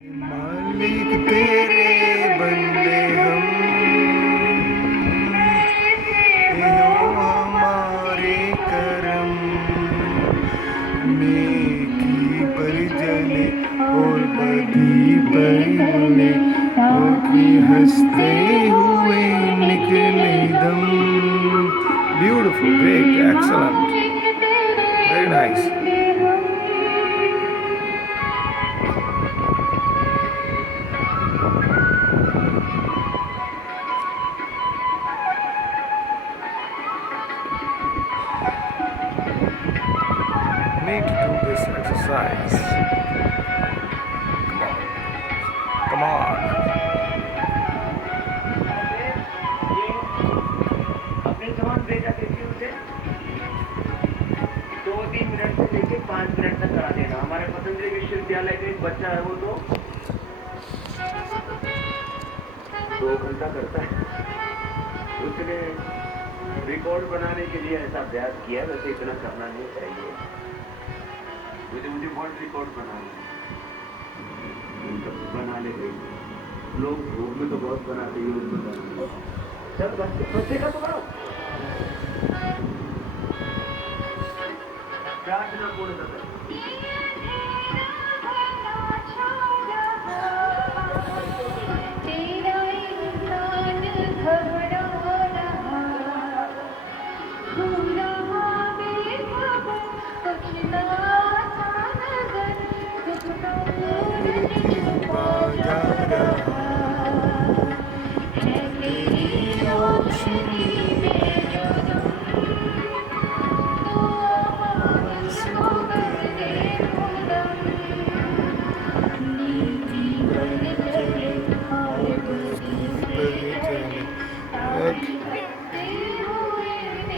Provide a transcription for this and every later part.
मालिक तेरे बंदे हम, यो हमारे करम, नेकी पर जले और बदी पर मिले, कि हंसते हुए निकले दम। Beautiful, great, excellent, very nice. Need to do this exercise. Come on. Come on. अपने जवान भेजा देखिए उसे 2-3 मिनट से लेके 5 मिनट तक करा देना। हमारे पतंजलि विश्वविद्यालय का एक बच्चा है, वो तो 2 घंटा करता है। उसने रिकॉर्ड बनाने के लिए ऐसा अभ्यास किया, वैसे इतना करना नहीं चाहिए। मुझे वर्ल्ड रिकॉर्ड बनाना बना ले गई। लोग भूख में तो बहुत बनाते हैं, उसमें बनाते। चल बच्चे का तो बनाओ। प्रार्थना पूर्ण कर।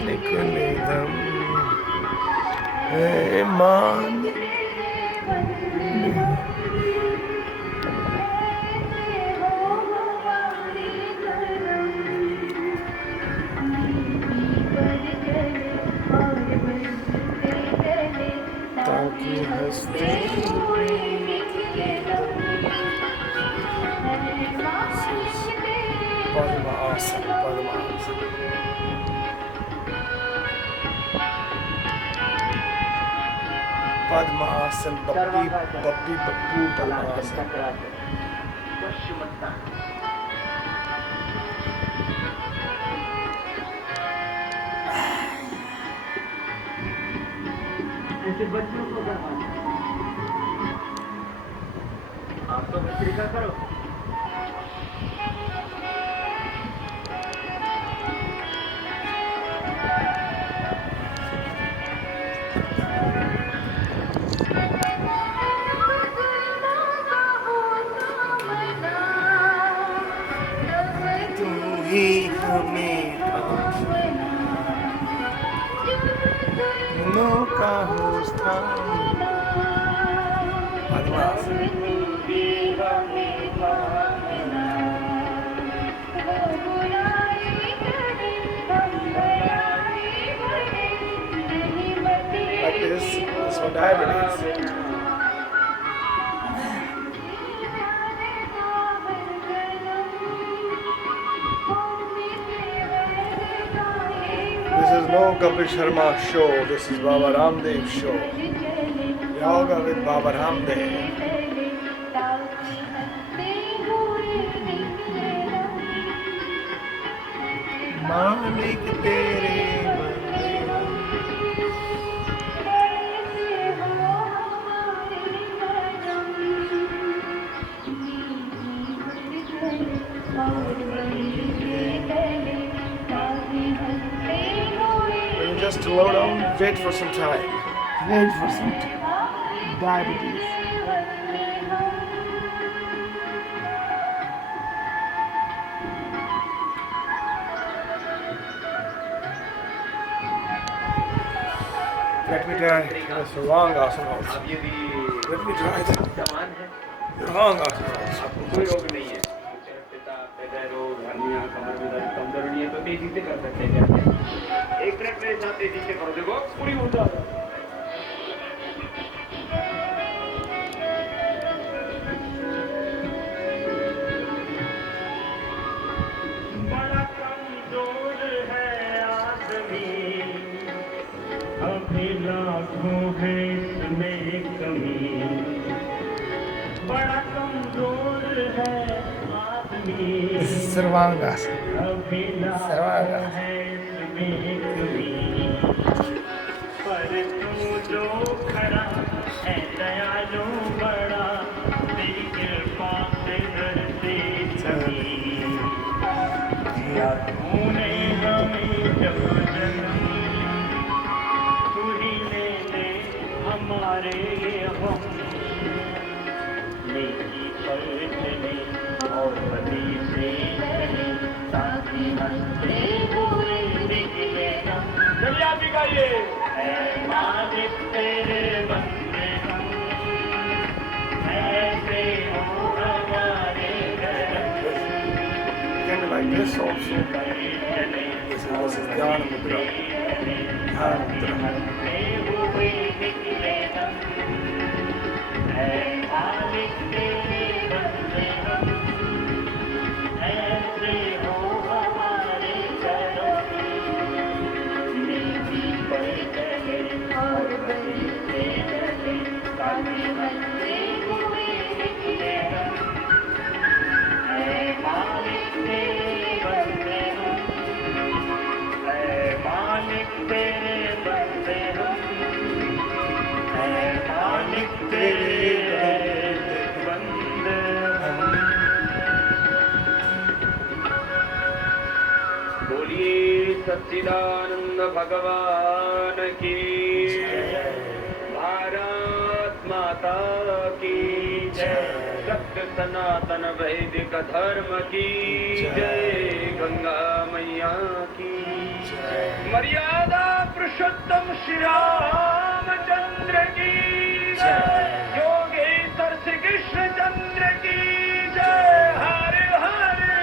निकले दम है मान। ताकि हंसते पद्मासन, पद्मासन, पद्मासन, बप्पी बप्पी बप्पू पद्मासन। ऐसे बच्चों को करवाना। आप तो भस्त्रिका करो। तू ही हमें दिलों का होश था। पद्मासन। Like this is for diabetes. This is no Kapil Sharma show. This is Baba Ramdev show. Yoga with Baba Ramdev. मालिक तेरे बंदे just slow down, wait for some time. Wait for some time. Diabetes. Let me try. That's the wrong asana also. Let me try that. The wrong asana also. आपको कोई रोग नहीं है, हृदय रोग, हर्निया, कमर में दर्द, कमजोर नहीं है, तो तेजी से कर सकते हैं। 1 मिनट मेरे साथ तेजी से करो, देखो पूरी ऊर्जा। बड़ा कमजोर है आदमी, सर्वांगासन। कभी लाखों है इसमें कमी, पर तू जो खड़ा है दयालु बड़ा, तेरी कृपा से धरती सभी, दिया तूने हमें जब जन्म, तू ही ले ले हमारे ये हम, नेकी पर चले और बदी से चले, ताकि हंसते हुए निकले हम। चलिए आप भी गाइए। ऐ मालिक तेरे बंदे हम, ऐसे हो हमारे करम, Again, like this also. This is Dhyana Mudra. Dhyana Mudra. हंसते हुए निकले हम, ऐ मालिक तेरे बंदे हम, ऐसे हो हमारे करम, नेकी पर चले और बदी से चले, ताकि हंसते हुए निकले हम, ऐ मालिक तेरे बंदे हम, ऐ मालिक तेरे बंदे हम, ऐ मालिक तेरे बंदे हम। बोलिए सच्चिदानंद भगवान की, भारत माता की जय, सत्य सनातन वैदिक धर्म की जय, गंगा मैया की मर्यादा पुरुषोत्तम श्री रामचंद्र की जय, योगेश्वर श्री कृष्ण चंद्र की जय, हरे हरे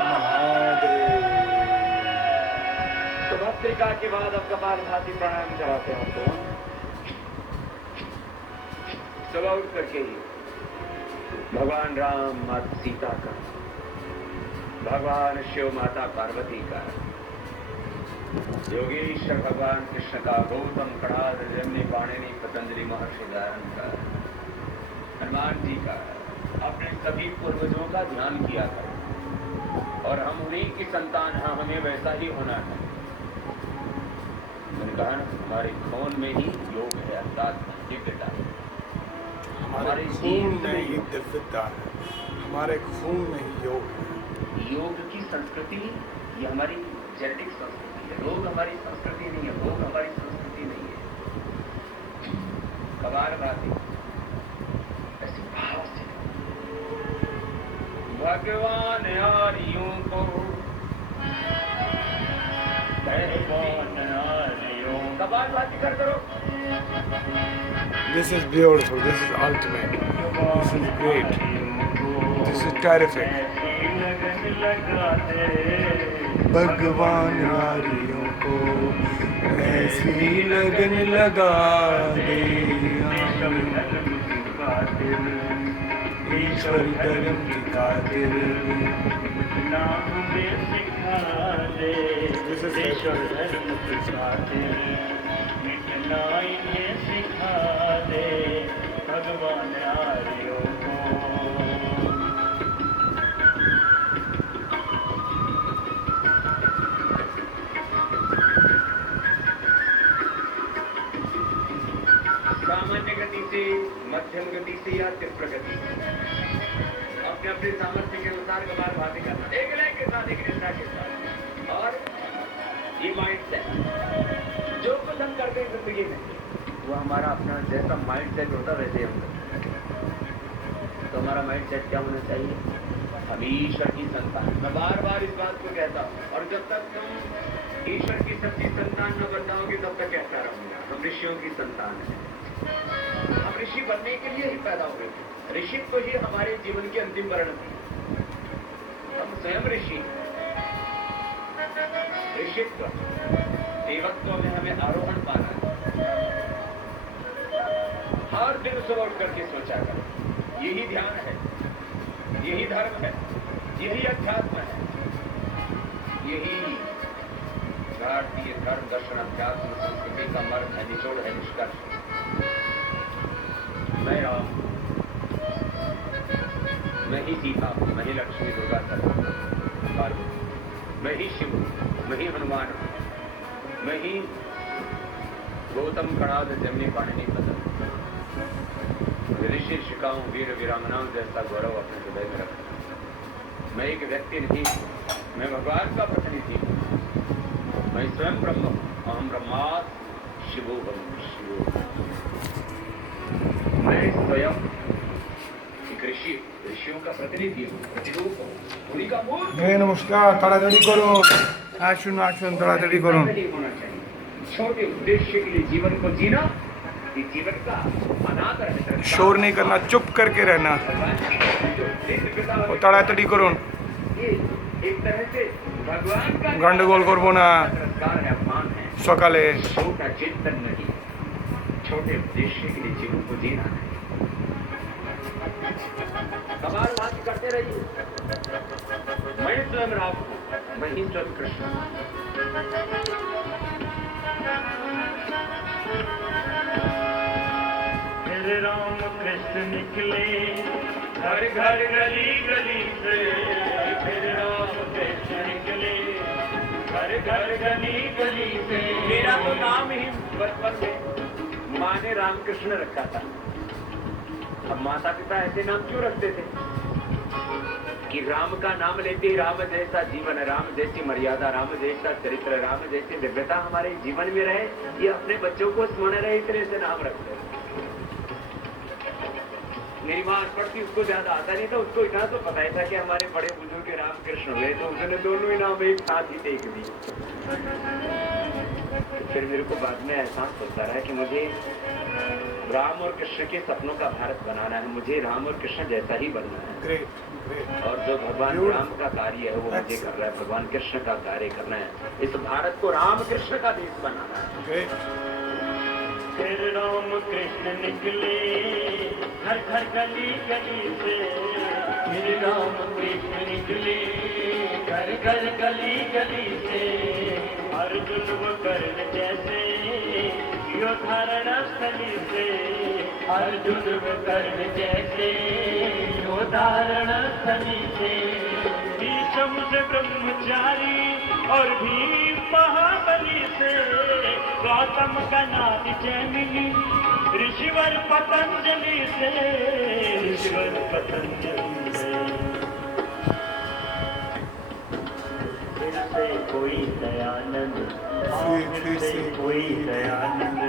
महादेव। तो भस्त्रिका के बाद अब कपालभाति प्राणायाम कराते हैं तो सुबह उठ करके ही भगवान राम माता सीता का, भगवान शिव माता पार्वती का, योगेश्वर भगवान कृष्ण का, गौतम कणाद जमनी पाणिनि पतंजलि महर्षि दारण का, हनुमान जी का, अपने सभी पूर्वजों का ध्यान किया कर, और हम उन्हीं की संतान हैं, हमें वैसा ही होना है। मैंने कहा ना, हमारे खून में ही योग है, अर्थात दिव्यता है, हमारे खून में ही दिव्यता है, हमारे खून में ही योग है। योग की संस्कृति ये हमारी जेनेटिक संस्कृति है, रोग हमारी संस्कृति नहीं है, भोग हमारी संस्कृति नहीं है। कपालभाति ऐसे भाव से भगवान आर्यों को, भगवान आर्यों कपालभाति कर करो। This is beautiful. This is ultimate. This is great. This is terrific. लगन लगा दे, भगवान आर्यों को ऐसी लगन लगा दे, धर्म की खातिर, ईश्वर धर्म की खातिर। नाम में सिखा दे, ईश्वर धर्म की खातिर, मिटना इन्हें सिखा दे, भगवान आर्यों को। सामान्य गति से, मध्यम गति से या तीव्र गति से अपने अपने सामर्थ्य के अनुसार कपालभाति करना, एक लय के साथ, एक निष्ठा के साथ। और ये माइंड सेट जो कुछ हम करते हैं जिंदगी में, वो हमारा अपना जैसा माइंड सेट होता वैसे हम करते हैं। तो हमारा माइंड सेट क्या होना चाहिए? हम ईश्वर की संतान। मैं बार बार इस बात को कहता हूँ, और जब तक तुम ईश्वर की सच्ची संतान न बन जाओगे तब तक कहता रहूंगा। हम ऋषियों की संतान हैं, हम ऋषि बनने के लिए ही पैदा हुए थे। ऋषित्व ही हमारे जीवन की अंतिम वर्ण थी। हम स्वयं ऋषि, ऋषित्व देवत्व में हमें आरोहण पाना है। हर दिन सुबह उठ करके सोचा करो, यही ध्यान है, यही धर्म है, यही अध्यात्म है, यही भारतीय धर्म दर्शन अध्यात्म संस्कृति का मर्म है, निचोड़ है, निष्कर्ष। मैं राम मैं ही सीता, मैं ही लक्ष्मी, दुर्गा, पार्वती, मैं ही शिव, मैं ही हनुमान, मैं ही गौतम, कणाद, जमनी, पाणिनि, पतंग, ऋषि, शिकाओं, वीर वीरांगनाओं जैसा गौरव अपने हृदय में रखता। मैं एक व्यक्ति नहीं, मैं भगवान का प्रतिनिधि हूँ। मैं स्वयं ब्रह्म हूँ, अहम ब्रह्मास्मि शिवोहम शिवो। मैं स्वयं एक ऋषियों का प्रतिनिधि हूँ, प्रतिरूप हूँ, उन्हीं का मूल। नमस्कार, ताड़ाताड़ी करो, एक्शन एक्शन, ताड़ाताड़ी करो। होना चाहिए छोटे उद्देश्य के लिए जीवन को जीना, ये जीवन का अनाथ रहना। शोर नहीं करना, चुप करके रहना और ताड़ाताड़ी करो। ये एक तरह से भगवान का गंडगोल करबो ना पुरस्कार है, अपमान है। सकाले छोटा चिंतन नहीं, छोटे उद्देश्य के लिए जीवन को जीना है। कमाल बात करते रहिए। मैं स्वयं राम हूँ, मैं ही स्वयं कृष्ण हूँ। फिर राम कृष्ण निकले घर घर गली गली से, फिर राम कृष्ण निकले घर घर गली गली से। मेरा तो नाम ही बचपन में माँ ने रामकृष्ण रखा था। अब माता पिता ऐसे नाम क्यों रखते थे कि राम का नाम लेते ही राम जैसा जीवन, राम जैसी मर्यादा, राम जैसा चरित्र, राम जैसी दिव्यता हमारे जीवन में रहे, ये अपने बच्चों को स्मरण रहे, इतने से नाम रखते। मेरी माँ अनपढ़ थी, उसको ज्यादा आता नहीं था, उसको इतना तो पता ही था कि हमारे बड़े बुजुर्ग रामकृष्ण हुए, तो उसने दोनों ही नाम एक साथ ही टेक दिए। फिर मेरे को बाद में एहसास होता रहा कि मुझे राम और कृष्ण के सपनों का भारत बनाना है, मुझे राम और कृष्ण जैसा ही बनना है। और जो भगवान राम का कार्य है वो मुझे कर रहा है, भगवान कृष्ण का कार्य करना है। इस भारत को राम कृष्ण का देश बनाना है। फिर राम कृष्ण निकले घर घर गली गली से, फिर राम कृष्ण निकले घर घर गली गली से। अर्जुन व कर्ण जैसे यो धारण स्थली से, अर्जुन व कर्ण जैसे यो धारण स्थली से। भीष्म से ब्रह्मचारी और भीम महाबली से, गौतम का नाथ जैमिनी ऋषिवर पतंजलि से, ऋषिवर पतंजलि से। फिर से कोई दयानंद, फिर से कोई दयानंद,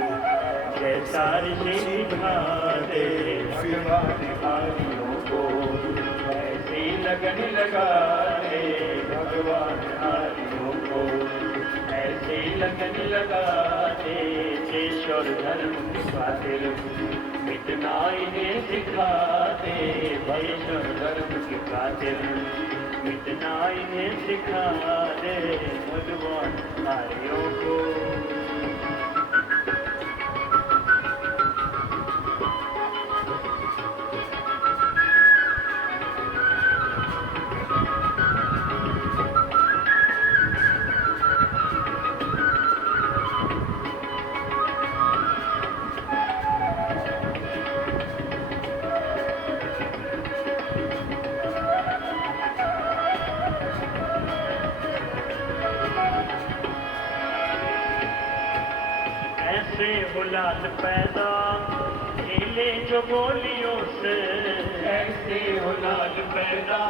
जैसा ऋषि दिखाते भिखारियों को, ऐसी लगन लगाते भगवान हारियों को, ऐसी लगन लगाते देश और धर्म की खातिर, मिटना इन्हें सिखाते देश और धर्म की खातिर, मिटना इन्हें सिखा दे भगवान हारियों को। ऐसे हो लाल पैदा खेले जो गोलियों से, ऐसे हो लाल पैदा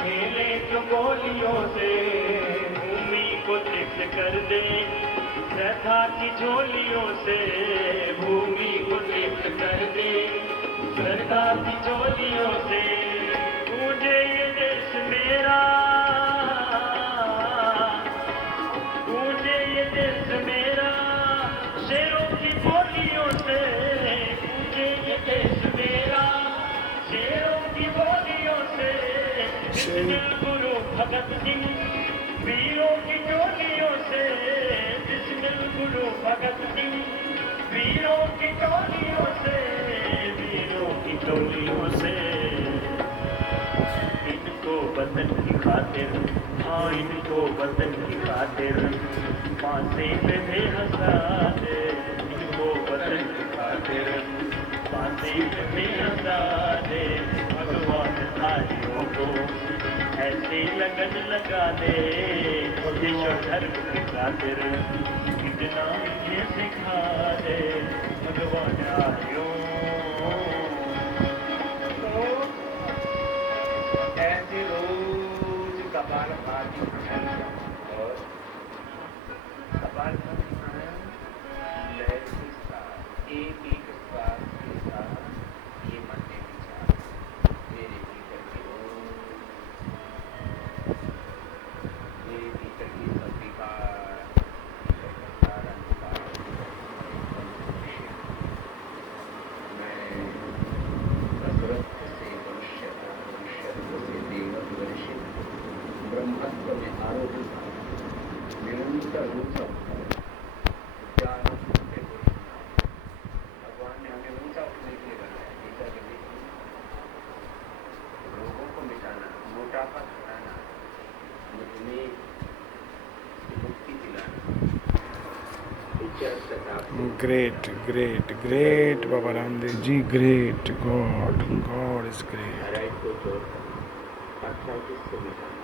खेले जो गोलियों से। भूमि को तृप्त कर दे प्रथा की झोलियों से, भूमि को तृप्त कर दे प्रथा की झोलियों से। मुझे ये देश मेरा, मुझे ये देश मेरा शेरों की बोलियों से, मुझे ये देश मेरा शेरों की बोलियों से। बिस्मिल गुरु भगत सिंह वीरों की टोलियों से, बिस्मिल गुरु भगत सिंह वीरों की टोलियों से, वीरों की टोलियों से। इनको वतन की खातिर, हाँ इनको वतन की खातिर फांसी पे भी हंसा दे, इनको वतन की खातिर फांसी पे भी हंसा दे भगवान हारी को ऐसी लगन लगा दे ईश्वर धर्म की खातिर कितना ये सिखा दे भगवान आयो। तो ऐसे रोज कपालभाति प्राणायाम और कपालभाति प्राणायाम लय के साथ एक एक श्वास के साथ ये मन में विचार मेरे भीतर की मेरे भीतर की सब विकार सारा निकाल मैं कसरत से मनुष्यता मनुष्यत्व से देवत्व ऋषित्व ब्रह्मत्व में आरोपित निरंतर ऊंचा ज्ञान से घोषणा भगवान ने हमें ऊंचा उठने के लिए बनाया नीचा करने के लिए रोगों को मिटाना मोटापा घटाना मधुमेह से मुक्ति दिलाना great great great Baba Ramdev ji, great. God, god is great. Thyroid को छोड़कर आर्थराइटिस को मिटाना